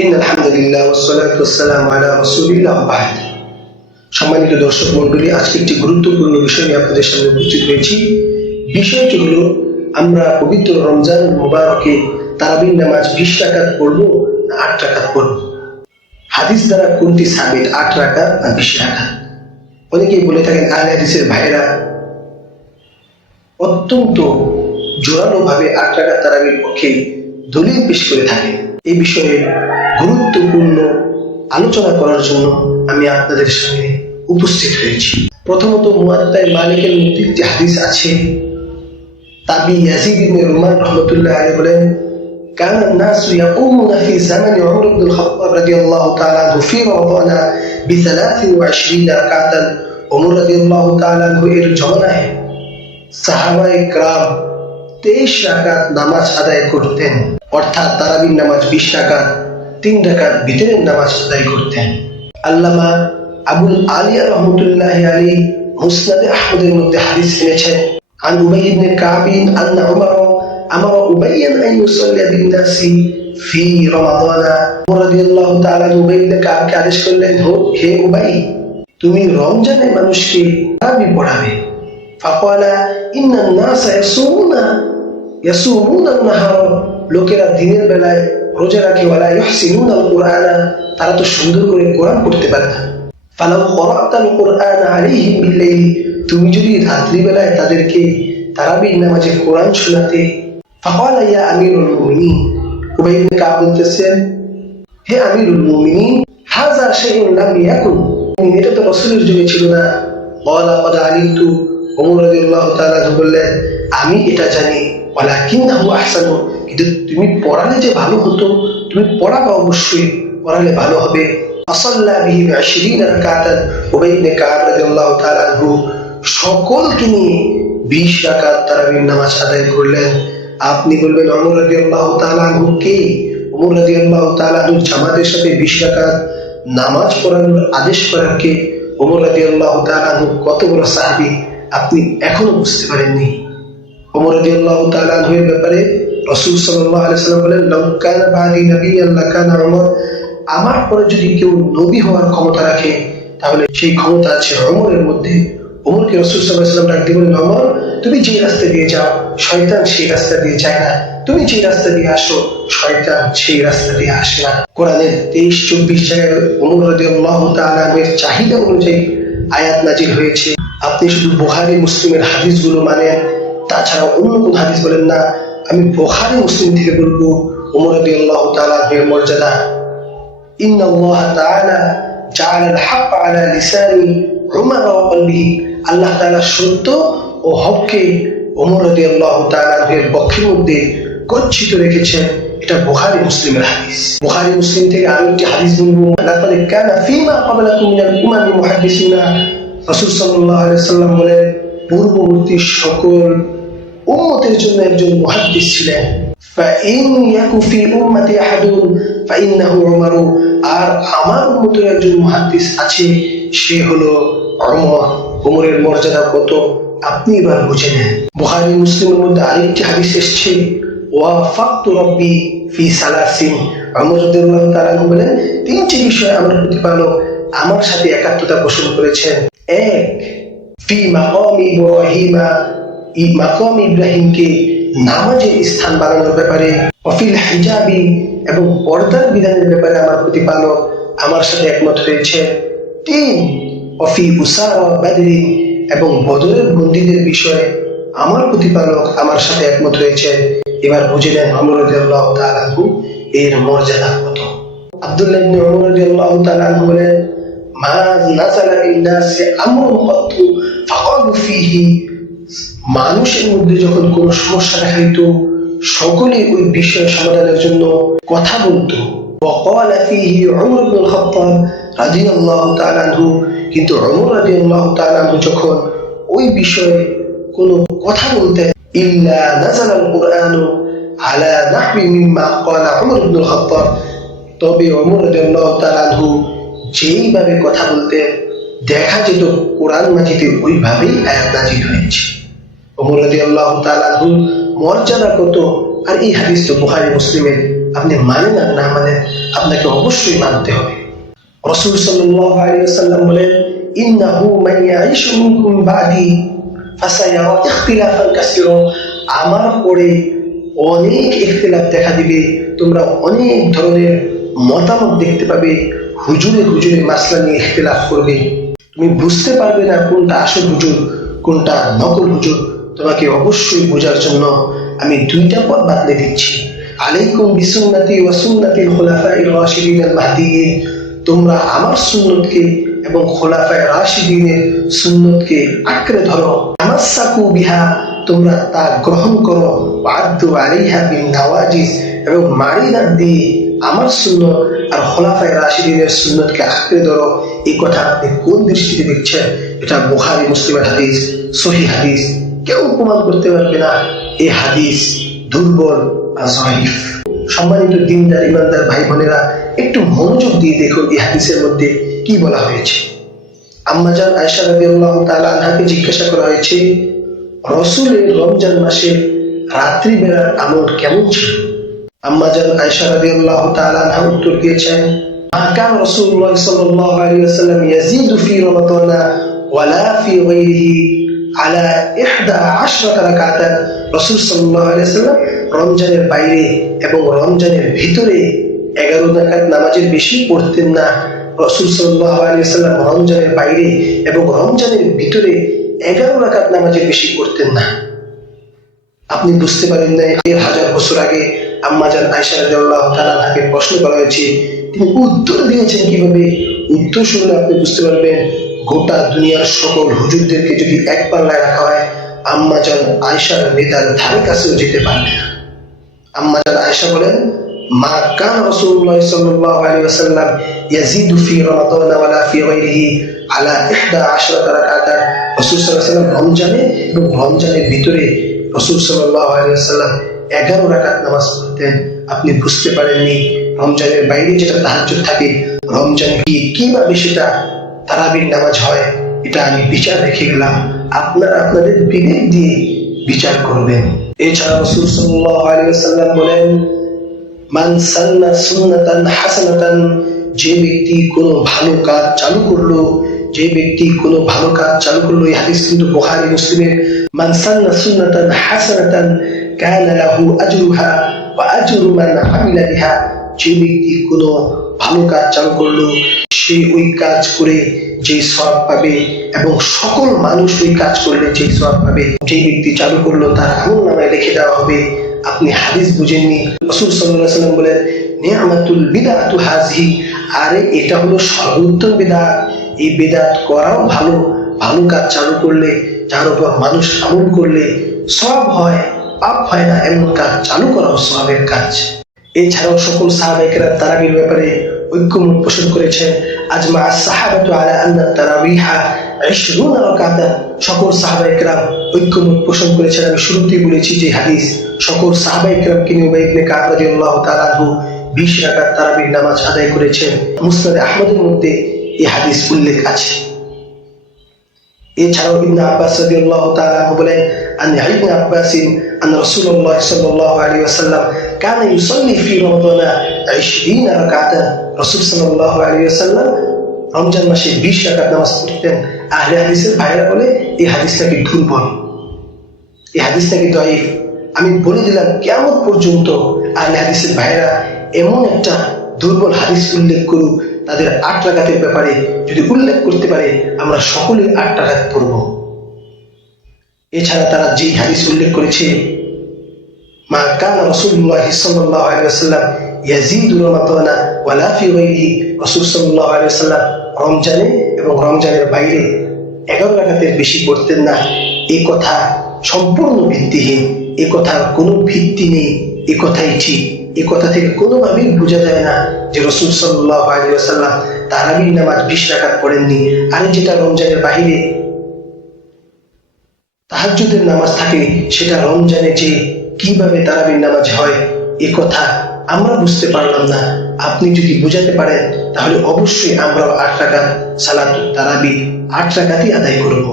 ইন্নাল হামদুলিল্লাহ ওয়াসসালাতু ওয়াসসালামু আলা রাসূলিল্লাহ বা'দ। সম্মানিত দর্শক মণ্ডলী, আজকে একটি গুরুত্বপূর্ণ বিষয় নিয়ে আপনাদের সামনে উপস্থিত হয়েছি। বিষয়টি হলো, আমরা পবিত্র রমজান মুবারকে তারাবির নামাজ 20 রাকাত পড়ব না 8 রাকাত পড়ব? হাদিস দ্বারা কোনটি সাবিত, 8 রাকাত না 20 রাকাত? অনেকেই বলে থাকেন, আহলে হাদিসের ভাইরা অত্যন্ত জোরালো ভাবে 8 রাকাত তারাবির পক্ষে দলিল পেশ করে থাকে। এই বিষয়ে গুরুত্বপূর্ণ আলোচনা করার জন্য আমি আপনাদের সামনে উপস্থিত হয়েছি। প্রথমত, মুয়াত্তায়ে মালিকের মধ্যে একটি হাদিস আছে। তাবি ইয়াজিদ ইবনে রুমান রাহমাতুল্লাহ আলাইহি বলেন, কানা নাসু ইয়াকুমুনা ফি জামানি উমর ইবনে খাত্তাব রাদিয়াল্লাহু তাআলা আনহু ফি রমাদান বি 23 রাকাতান। উমর রাদিয়াল্লাহু তাআলা আনহু এর জমানায় সাহাবায়ে কেরাম 23 রাকাত নামাজ আদায় করতেন, অর্থাৎ তারাবির নামাজ 20 রাকাত, 3 রাকাত বিতরের নামাজ আদায় করতেন। আল্লামা আবুল আলিয়া রাহমাতুল্লাহি আলাইহি মুসনাদে আহমদের মধ্যে হাদিস এনেছেন, আন উবাই ইবনে কাব আন্না উমর আমারা উবাইয়ান আন ইউসাল্লি বিন নাসি ফি রমাদান। উমর রাদিয়াল্লাহু তাআলা উবাই ইবনে কাবকে আদেশ করলেন, হে উবাই, তুমি রমজানে মানুষকে তারাবি পড়াবে। ফাকালা ইন্নান নাসা ইয়াসুমুনা আন-নাহার, লোকেরা দিনের বেলায় রোজা রাখে, ওয়ালা ইহসিনুনা আল-কুরআনা, তারা তো সুন্দর করে কোরআন পড়তে পারে না। ফালাউ ক্বরাতাল কুরআন আলাইহিম বিল-লাইল, তুমি যদি রাত্রি বেলায় তাদেরকে তারাবির নামাজে কোরআন শোনাতে। ফাকালা ইয়া আমিরুল মুমিনিন, উবাই ইবনে কাব বলতেছেন, হে আমিরুল মুমিনিন, হাযা শাইউন লাম ইয়াকুন, এটা তো রাসূলের যুগে ছিল না। ক্বালা ক্বাদ আলিমতু, ওমর রাদিয়াল্লাহু তাআলা বললেন, আমি এটা জানি, ওয়ালাকিন্নাহু আহসানু, কিন্তু তুমি পড়ালে যে ভালো হতো, তুমি পড়াবা, অবশ্যই পড়ালে ভালো হবে। আসাল্লা বিহি 20 রাকাতান, উবাই ইবনে কাব রাদিয়াল্লাহু তাআলা আনহু সকলকে নিয়ে 20 রাকাত তারাবির নামাজ আদায় করলেন। আপনি বলবেন, ওমর রাদিয়াল্লাহু তাআলা আনহু কে? ওমর রাদিয়াল্লাহু তাআলা আনহু জামাতের সাথে 20 রাকাত নামাজ পড়ানোর আদেশ করেন কে? ওমর রাদিয়াল্লাহু তাআলা আনহু কত বড় সাহাবী, আপনি এখনো বুঝতে পারেননি। ওমর রাদিয়াল্লাহু তাআলা আনহু এর ব্যাপারে রাসূল সাল্লাল্লাহু আলাইহি ওয়াসাল্লাম বলেন, লাউ কানা বাদি নাবিয়্যান লাকানা উমর, আমার পরে যদি কেউ নবী হওয়ার ক্ষমতা রাখে, তাহলে সেই ক্ষমতা আছে ওমরের মধ্যে। ওমরকে রাসূল সাল্লাল্লাহু আলাইহি ওয়াসাল্লাম ডাক দিয়ে বলেন, ওমর, তুমি যে রাস্তা দিয়ে যাও, শয়তান সেই রাস্তা দিয়ে যায় না। তুমি যে রাস্তা দিয়ে আসো, শয়তান সেই রাস্তা দিয়ে আসে না। কোরআনের 23-24 জায়গায় ওমর রাদিয়াল্লাহু তাআলা এর চাহিদা অনুযায়ী আয়াত নাজিল হয়েছে। আপনি শুধু বুখারী মুসলিমের হাদিসগুলো মানেন, তাছাড়া অন্য কোন হাদিস বলেন না। আমি বুখারী মুসলিম থেকে বলবো, ওমর রাদিয়াল্লাহু তাআলা এর মর্যাদা, ইন্নাল্লাহ তাআলা জাআলাল হক আলা লিসানি উমর ওয়া কলবিহি, আল্লাহ তাআলা সত্য ও হককে ওমর রাদিয়াল্লাহু তাআলা এর পক্ষের মধ্যে গচ্ছিত রেখেছেন। এটা বুখারী মুসলিমের হাদিস। বুখারী মুসলিম থেকে আরো একটি হাদিস বলবো, লাকাদ কানা ফীমা ক্বাবলাকুম মিনাল উমামি মুহাদ্দিসুনা, রাসূল সাল্লাল্লাহু আলাইহি ওয়াসাল্লাম বলেন, পূর্ববর্তী সকল উম্মতের জন্য একজন মুহাদ্দিস ছিলেন। ফাইন ইয়াকু ফি উম্মতি আহাদুন ফাইন্নাহু উমর, আর আমার উম্মতের একজন মুহাদ্দিস আছে, সে হলো উমর। উমরের মর্যাদা কত আপনি এবার বুঝে নেন। বুখারী মুসলিমের মধ্যে আরেকটি হাদিস এসেছে, ওয়াফাকতু রাব্বি ফি সালাসিন, উমর রাদিয়াল্লাহু তাআলা বলেন, তিনটি বিষয়ে আমার প্রতিপালক আমার সাথে একাত্মতা পোষণ করেছেন। এক, ফি মাকামি ইব্রাহিমা, মাকাম ইব্রাহিমকে নামাজের স্থান বানানোর ব্যাপারে, অফিল হিজাবি, এবং পর্দার বিধানের ব্যাপারে আমার প্রতিপালক আমার সাথে একমত হয়েছে। 3, অফি উসারা বাদরি, এবং বদরের বন্দীদের বিষয়ে আমার প্রতিপালক আমার সাথে একমত হয়েছে। এবার বুঝে নেন ওমর রাদিয়াল্লাহু তাআলা এর মর্যাদা কত। আব্দুল্লাহ ইবনে ওমর রাদিয়াল্লাহু তাআলা বলেন, মা নাযালা বিন-নাসি আমরুন কাত্তু ফাকালু ফীহি, মানুষের মধ্যে যখন কোন সমস্যা দেখা দিত, সকলে ওই বিষয় সমাধানের জন্য কথা বলতো। ওয়াকালা ফীহি উমর ইবনে খাত্তাব রাদিয়াল্লাহু তাআলা আনহু, কিন্তু উমর রাদিয়াল্লাহু তাআলা আনহু যখন ওই বিষয়ে কোনো কথা বলতেন, ইল্লা নাযালাল কুরআনু আলা নাহবি মিম্মা ক্বালা উমর ইবনে খাত্তাব, তবে উমর রাদিয়াল্লাহু তাআলা আনহু যেইভাবে কথা বলতেন, দেখা যেত কোরআন মাজিদে ওইভাবেই আয়াত নাজিল হয়েছে। ওমর রাদিয়াল্লাহু তাআলা আনহু মর্যাদা কত, আর এই হাদিস তো বুখারী মুসলিমের আপনি মানেন আর না মানেন, আপনাকে অবশ্যই মানতে হবে। রাসূল সাল্লাল্লাহু আলাইহি ওয়াসাল্লাম বলেন, ইন্নাহু মান ইয়াঈশ মিনকুম বা'দি ফাসায়ারা ইখতিলাফান কাসীরা, আমার পরে অনেক ইখতিলাফ দেখা দিবে, তোমরা অনেক ধরনের মতামত দেখতে পাবে, হুজুরে হুজুরে মাসলা নিয়ে ইখতিলাফ করবে, তুমি বুঝতে পারবে না কোনটা আসল হুজুর কোনটা নকল হুজুর। তোমাকে অবশ্যই বোঝার জন্য আমি দুইটা পথ বাতলে দিচ্ছি। আলাইকুম বিসুন্নতি ওয়া সুন্নাতিল খুলাফায়ে রাশিদিন আল মাহদিয়্যিন, তোমরা আমার সুন্নতকে এবং খুলাফায়ে রাশিদিনের সুন্নতকে আঁকড়ে ধরো। তামাসসাকু বিহা, তোমরা তা গ্রহণ করো। ওয়া'আদ্দু আলাইহা বিন নাওয়াজিজ, এবং মারি দাঁত দিয়ে আমার সুন্নত আর খুলাফায়ে রাশিদিনের সুন্নতকে আঁকড়ে ধরো। এই কথা আপনি কোন দৃষ্টিতে দেখছেন? এটা বুখারী মুসলিমের হাদিস, সহিহ হাদিস, কেউ প্রমাণ করতে পারবে না এই হাদিস দুর্বল বা যঈফ। সম্মানিত দিনদার ইমানদার ভাই বোনেরা, একটু মনোযোগ দিয়ে দেখুন এই হাদিসের মধ্যে কি বলা হয়েছে। আম্মা জান আয়েশা রাদিয়াল্লাহু তাআলা আনহাকে জিজ্ঞাসা করা হয়েছে, রাসূলের রমজান মাসে রাত্রি বেলার আমল কেমন ছিল? আম্মা জান আয়েশা রাদিয়াল্লাহু তাআলা আনহা উত্তর দিয়েছেন, মা কান রাসূলুল্লাহ সাল্লাল্লাহু আলাইহি ওয়াসাল্লাম ইয়াজিদু ফি রমাদানা ওয়ালা ফি গায়রিহি আলা 11 রাকাতান। রাসূল সাল্লাল্লাহু আলাইহি ওয়াসাল্লাম রমজানের বাইরে এবং রমজানের ভিতরে 11 রাকাত নামাজের বেশি পড়তেন না। রাসূল সাল্লাল্লাহু আলাইহি ওয়াসাল্লাম রমজানের বাইরে এবং রমজানের ভিতরে 11 রাকাত নামাজের বেশি পড়তেন না। আপনি বুঝতে পারেন না, 1000 বছর আগে আম্মা জান আয়েশা রাদিয়াল্লাহু তাআলা আনহাকে প্রশ্ন করা হয়েছে, তিনি উত্তর দিয়েছেন কিভাবে? উত্তর শুনলে আপনি বুঝতে পারবেন গোটা দুনিয়ার সকল হুজুরদেরকে যদি এক পাল্লায় রাখা হয়, আম্মা জান আয়েশার মেধার ধারে কাছেও যেতে পারবে না। আম্মা জান আয়েশা বলেন, মা কান রাসূলুল্লাহ সাল্লাল্লাহু আলাইহি ওয়াসাল্লাম ইয়াজিদু ফি রমাদান ওয়ালা ফি গায়রিহি আলা 11 রাকাতান। রাসূল সাল্লাল্লাহু আলাইহি ওয়াসাল্লাম রমজানে এবং রমজানের ভিতরে রাসূল সাল্লাল্লাহু আলাইহি ওয়াসাল্লাম 11 রাকাত নামাজ পড়তেন। আপনি বুঝতে পারেননি রমজানের বাইরে যেটা তাহাজ্জুদ থাকে, রমজানে কিভাবে সেটা তারাবির নামাজ হয়। এটা আমি বিচার রেখে গেলাম, আপনারা আপনাদের বিবেক দিয়ে বিচার করবেন। এছাড়া রাসূল সাল্লাল্লাহু আলাইহি ওয়াসাল্লাম বলেন, মান সান্না সুন্নাতান হাসানাতান, যে ব্যক্তি কোনো ভালো কাজ চালু করলো, যে ব্যক্তি কোনো ভালো কাজ চালু করলো, এই হাদিস কিন্তু বুখারী মুসলিমের, মান সান্না সুন্নাতান হাসানাতান কানা লাহু আজরুহা ওয়া আজরু মান আমিলা বিহা, যে ব্যক্তি কোনো ভালো কাজ চালু করলো, সে ওই কাজ করে যে সওয়াব পাবে এবং সকল মানুষ ওই কাজ করলে যে সওয়াব পাবে। যে ব্যক্তি চালু করলো তার আমলনামায় লিখে দেওয়া হবে। আপনি হাদিস বুঝেননি? রাসূল সাল্লাল্লাহু আলাইহি ওয়াসাল্লাম বলেন, নি'মাতুল বিদআতু হাযিহি, আরে এটা হলো সর্বোত্তম বিদআত। এই বিদআত করাও ভালো, ভালো কাজ চালু করলে, যার উপর মানুষ আমল করলে সওয়াব হয়, পাপ হয় না, এমন কাজ চালু করাও সওয়াবের কাজ। এছাড়াও সকল সাহাবায়ে কেরাম তারাবির ব্যাপারে ঐক্যমত পোষণ করেছেন। আজমা আস-সাহাবাতু আলা আন্না তারাবিহা 20 রাকাতান, সকল সাহাবায়ে কেরাম ঐক্যমত পোষণ করেছেন। আমি শুরুতেই বলেছি যে হাদিস সকল সাহাবায়ে কেরামকে নিয়ে উবাই ইবনে কাব রাদিয়াল্লাহু তাআলা আনহু 20 রাকাত তারাবির নামাজ আদায় করেছেন। মুসনাদে আহমদের মধ্যে এই হাদিস উল্লেখ আছে। এছাড়াও ইবনে আব্বাস রাদিয়াল্লাহু তাআলা আনহু বলেন, আন ইবনে আব্বাস আন রাসূলুল্লাহ সাল্লাল্লাহু আলাইহি ওয়াসাল্লাম কানা ইউসাল্লি ফি রমাদানা 20 রাকাতান। রাসূল সাল্লাল্লাহু আলাইহি ওয়াসাল্লাম রমজান মাসে 20 রাকাত নামাজ পড়তেন। আহলে হাদিসের ভাইরা বলে এই হাদিসটাকে দুর্বল, এই হাদিসটাকে দঈফ। আমি বলে দিলাম কিয়ামত পর্যন্ত আহলে হাদিসের ভাইরা এমন একটা দুর্বল হাদিস উল্লেখ করুক, তাদের 8 রাকাতের ব্যাপারে যদি উল্লেখ করতে পারে, আমরা সকলেই 8 রাকাত পড়ব। এছাড়া তারা যে হাদিস উল্লেখ করেছে, মা কানা রাসূলুল্লাহ সাল্লাল্লাহু আলাইহি ওয়াসাল্লাম ইয়াজিদু রমাদানা ওয়ালা ফি গায়রিহি, রাসূল সাল্লাল্লাহু আলাইহি ওয়াসাল্লাম রমজানে এবং রমজানের বাইরে 11 রাকাতের বেশি পড়তেন না, এই কথা সম্পূর্ণ ভিত্তিহীন। এই কথার কোনো ভিত্তি নেই, এই কথাই ঠিক। এই কথা থেকে কোনোভাবেই বোঝা যায় না যে রাসূল সাল্লাল্লাহু আলাইহি ওয়াসাল্লাম তারাবির নামাজ 20 রাকাত পড়েননি। আর যেটা রমজানের বাইরে তাহাজ্জুদের নামাজ থাকে, সেটা রমজানে যে কিভাবে তারাবির নামাজ হয়, এই কথা আমরা বুঝতে পারলাম না। আপনি যদি বুঝাতে পারেন তাহলে অবশ্যই আমরাও 8 রাকাত সালাতুত তারাবি 8 রাকাতই আদায় করব।